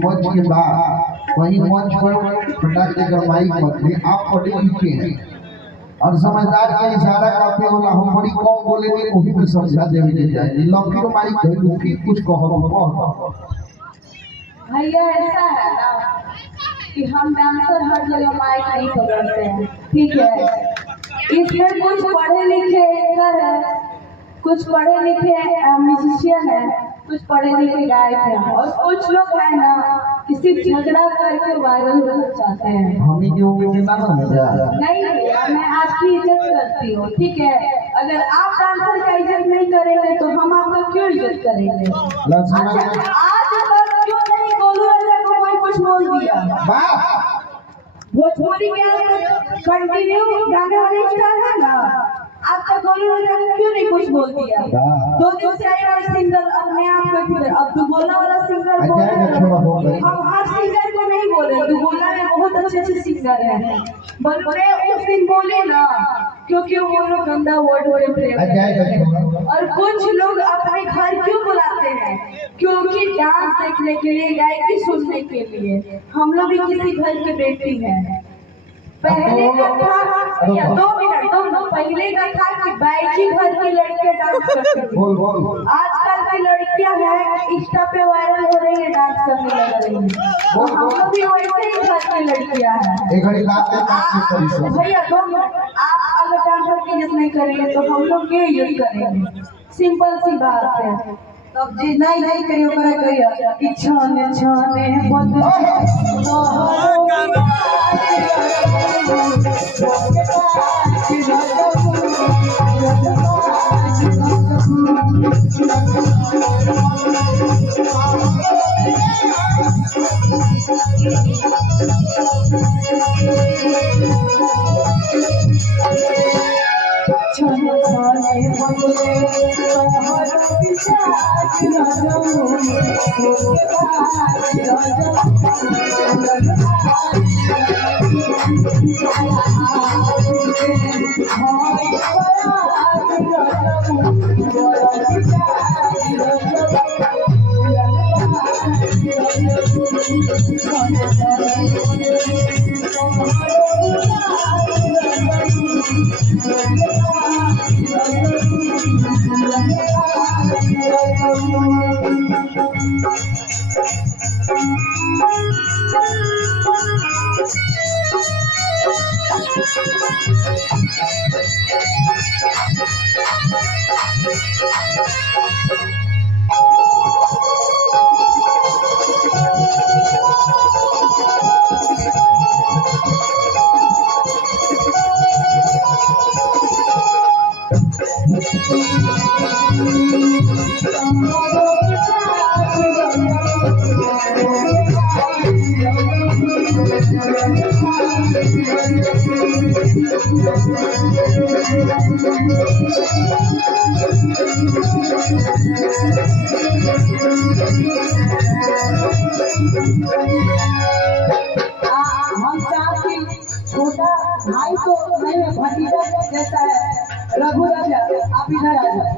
मंच के बाद वही मंच पर पंडित जी का माइक मध्य आप पढ़े लिखे हैं और समझदार का इशारा काफी होला हम बड़ी कम बोले नहीं वही में समझा देवे के जाए लौकी को माइक धोई मुखी कुछ कहो भैया ऐसा है ना कि हम डांसर हर जगह माइक नहीं पकड़ते हैं, ठीक है। इसमें कुछ पढ़े लिखे एंकर है, कुछ पढ़े लिखे म्यूजिशियन है, कुछ पढ़े लिखे गायक है और कुछ लोग है ना किसी झगड़ा करके वायरल होना चाहते हैं। हम ही क्यों ना समझा नहीं भैया, मैं आपकी इज्जत करती हूँ, ठीक है। अगर आप डांसर का इज्जत नहीं करेंगे तो हम आपका क्यों इज्जत करेंगे? अच्छा, आज तक क्यों नहीं गोलू राजा को कोई कुछ बोल दिया? भोजपुरी के कंटिन्यू गाने वाले स्टार है ना, आपका गोलू राजा को क्यों नहीं कुछ बोल दिया? दो दिन से आए वाले सिंगर अपने आप को फिर अब दुगोला वाला सिंगर बोल रहे हैं। हम हर सिंगर को नहीं बोले, दुगोला में बहुत अच्छे सिंगर है, बल्कि उस दिन बोले ना क्योंकि वो लोग गंदा वर्ड बोले प्रेम। और कुछ लोग अपने घर क्यों बुलाते हैं? क्योंकि डांस देखने के लिए, गायकी सुनने के लिए। हम लोग भी किसी घर की बेटी हैं। पहले का था 2 मिनट पहले का था कि बाईजी घर की लड़कियां डांस करती थी। आजकल की लड़कियां हैं इंस्टा पे वायरल हो रही है, डांस करने लग रही है। तो हम लोग भी वैसे ही घर की लड़कियां हैं। भैया 2 मिनट, आप अगर डांसर की इज्जत नहीं करेंगे तो हम लोग ये यूज करेंगे, सिंपल सी बात है। तब जी नहीं करियो करे कहियो कि छाने छाने छोटा भाई तो नहीं है, भतीजा जैसा है रघु राजा। आप इधर आ जाओ,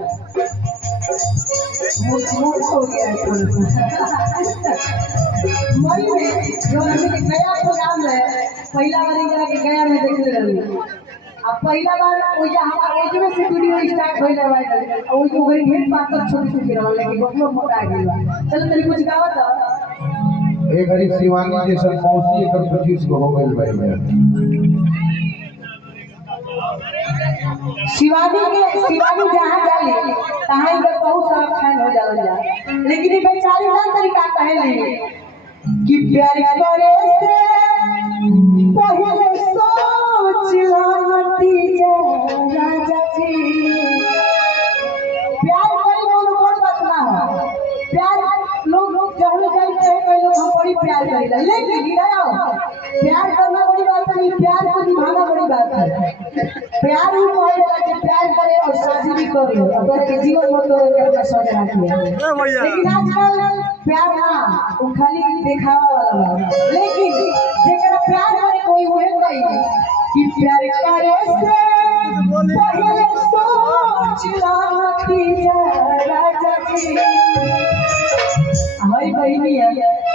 मूड हो गया है मई में जो गया प्रोग्राम है, पहला बार गया में देख रही। अब पहला बार हमारे एज में से वीडियो स्टार्ट हो जाए और वही ढेर बात छोटी छोटी रहा, लेकिन बहुत मोटा आ गया। चलो तेरी कुछ गावत एक घड़ी शिवानी जैसा मौसी कर 25 को हो गई भाई में शिवानी जहाँ जाले तहाँ इधर बहुत सारा फैन हो जाला, लेकिन ये बेचारी ना तरीका कहे नहीं कि प्यार करे से पहले सोच लाती राजा जी। प्यार करे कोई बात ना हो, प्यार लोग जहाँ जाते हैं कई लोग हम बड़ी प्यार करेगा, लेकिन प्यार करना बड़ी बात नहीं, प्यार को निभाना बड़ी बात है। प्यार ही कहे प्यार करे और शादी भी करे और के जीवन में तो अपना सोच रखिए। लेकिन आजकल प्यार ना वो खाली दिखावा वाला बात, लेकिन जेकरा प्यार करे कोई हुए गई कि प्यार करे से पहले सोचना राजा जी हमारी बहनी है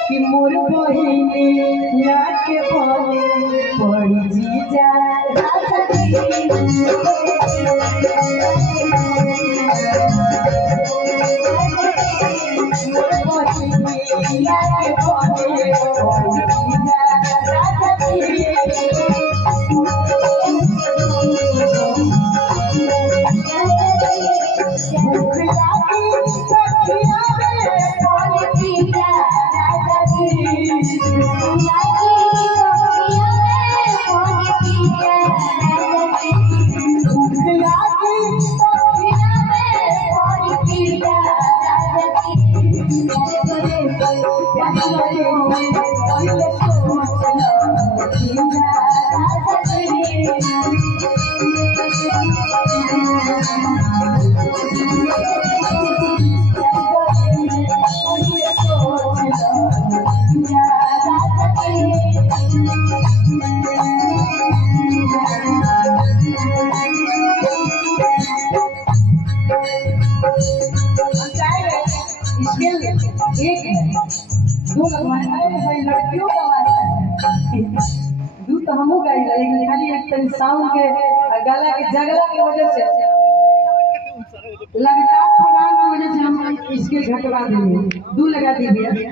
कि मोर बहनी लाके बोले पड़ी जीजा राजा जी लाके बोले पड़ी जीजा राजा लड़कियों का दू तो हमू गाई लेकिन खाली एक साउंड के गला के जगला की वजह से लगातार प्रोग्राम की वजह से हम इसके घटवा देंगे दू लगा दीजिए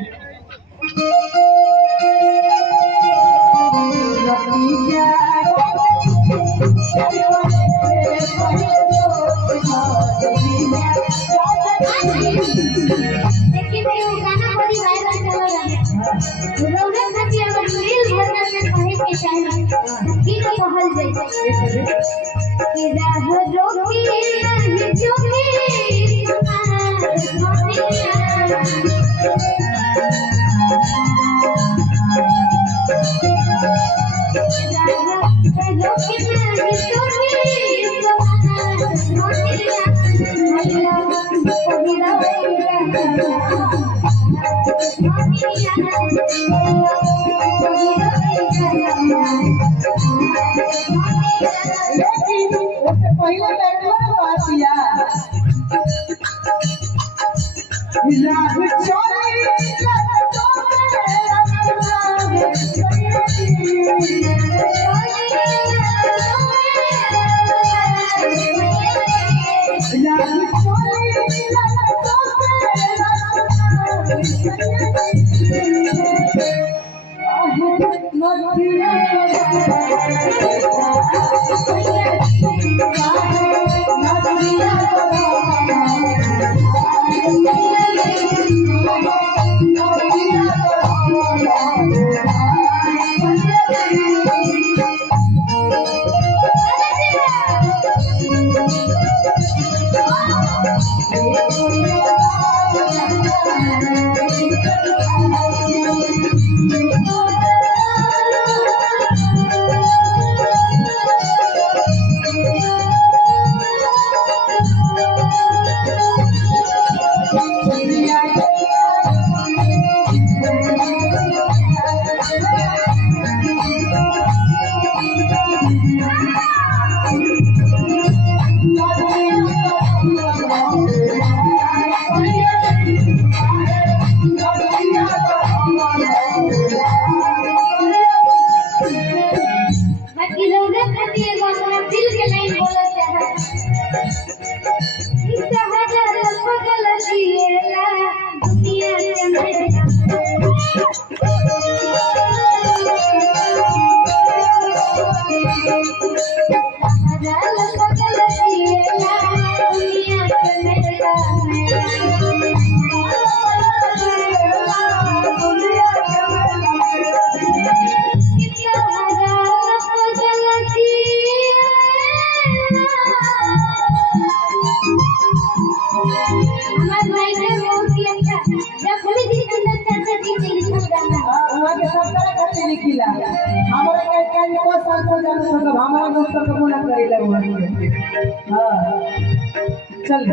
चल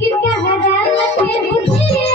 कितना हजार के बुझिया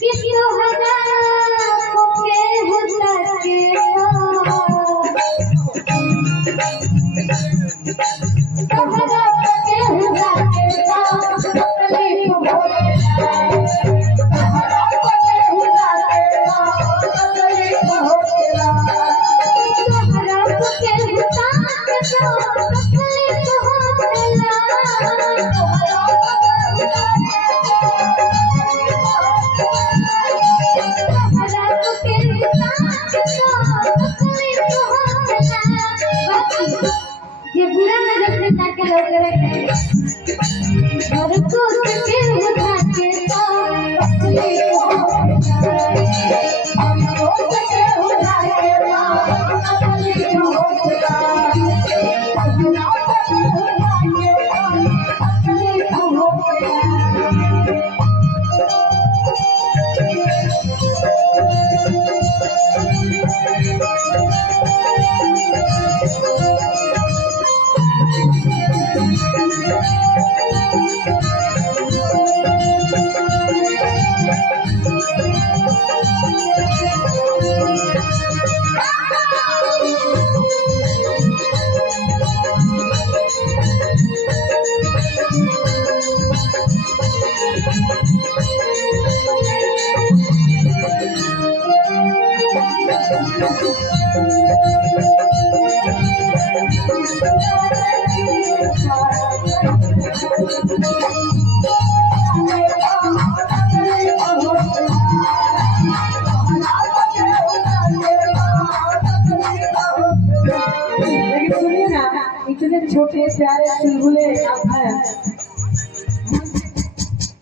किसको हजारों को के हुता के तोहरा के हुता के तकलीफ होए तोहरा के हुता के तकलीफ होए तोहरा के हुता के तकलीफ ये बुरा नजर से ताके लोग रखे और को के उठा के असली हमको के उठा के असली होता अपना के उठा के असली होता इतने छोटे प्यारे चुलबुले आप हैं।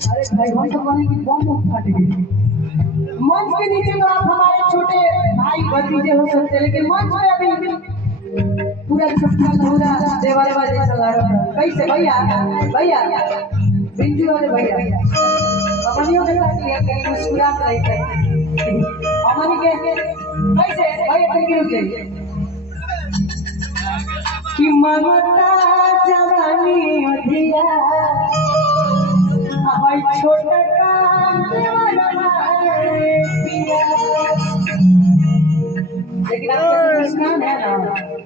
अरे भाई हम तो बने की बम फट गई। मंच के नीचे तो आप हमारे छोटे भाई भतीजे हो सकते, लेकिन मंच पे अभी पूरा छप्पा पूरा देवालवा जैसा लग रहा है। कैसे भैया भैया बिंजू वाले भैया अपनियों के साथ लेके मुस्कुरा रहे थे हमारी के कैसे भैया तक चाहिए कि ममता जवानी अधिया भाई छोटा लेकिन आपका मुस्कान है ना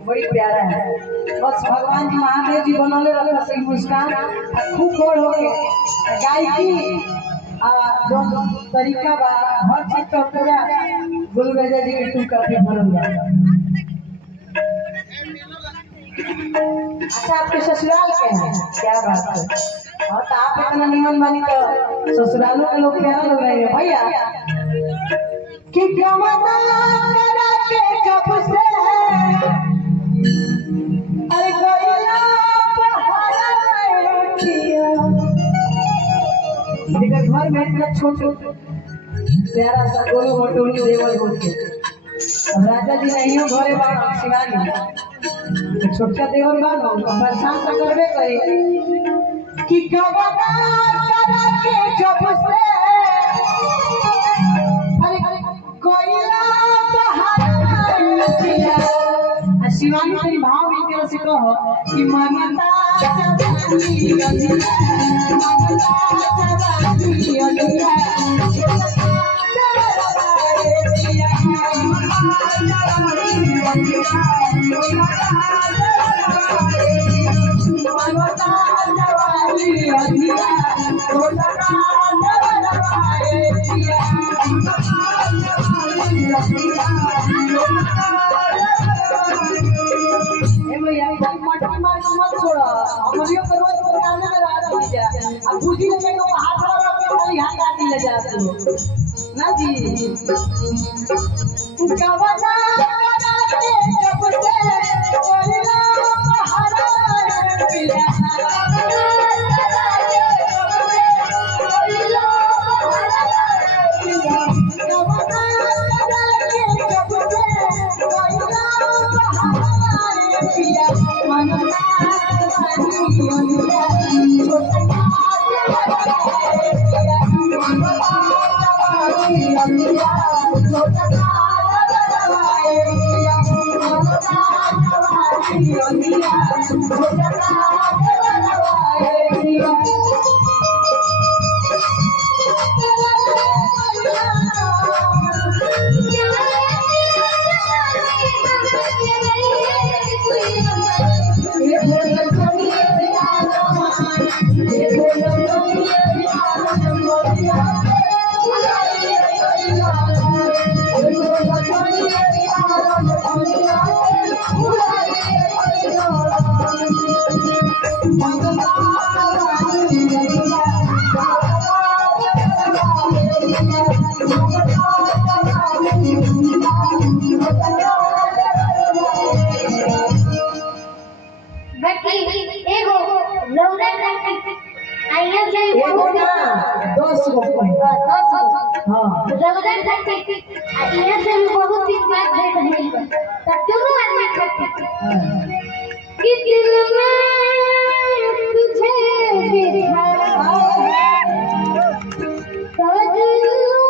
बड़ी प्यारा है। बस भगवान जी महादेव जी बनौले रखा सही मुस्कान खूब बड़ हो के गायकी जो तरीका बा हर चीज का पूरा गुरु राजा जी के तू काफी भरल बा। अच्छा आपके ससुराल के हैं क्या बात है। और तो आप इतना निमन बनी तो ससुरालों के लोग प्यारा लग रहे हैं भैया कि कमला करा के जब से अरे गैया पहाड़ा रखिया देखा घर में इतना छोट प्यारा सा गोलू मोटोली देवल बोल के राजा जी नहीं हो घरे बाहर शिवानी छोटका देवर बानो परेशान तो करबे करे कि कमला करा के जब से अरे कोयला शिवानी तेरी भाव एक तरह से कहो कि ममता जवानी ना जी गवना के जब से कोयला पहाड़ा पिया एगो ना 10 गो कोई हां रगड़न खाते आ इहे से भी बहुत दिन बाद भेट भइल बा त दोनों आदमी खाते कि दिल में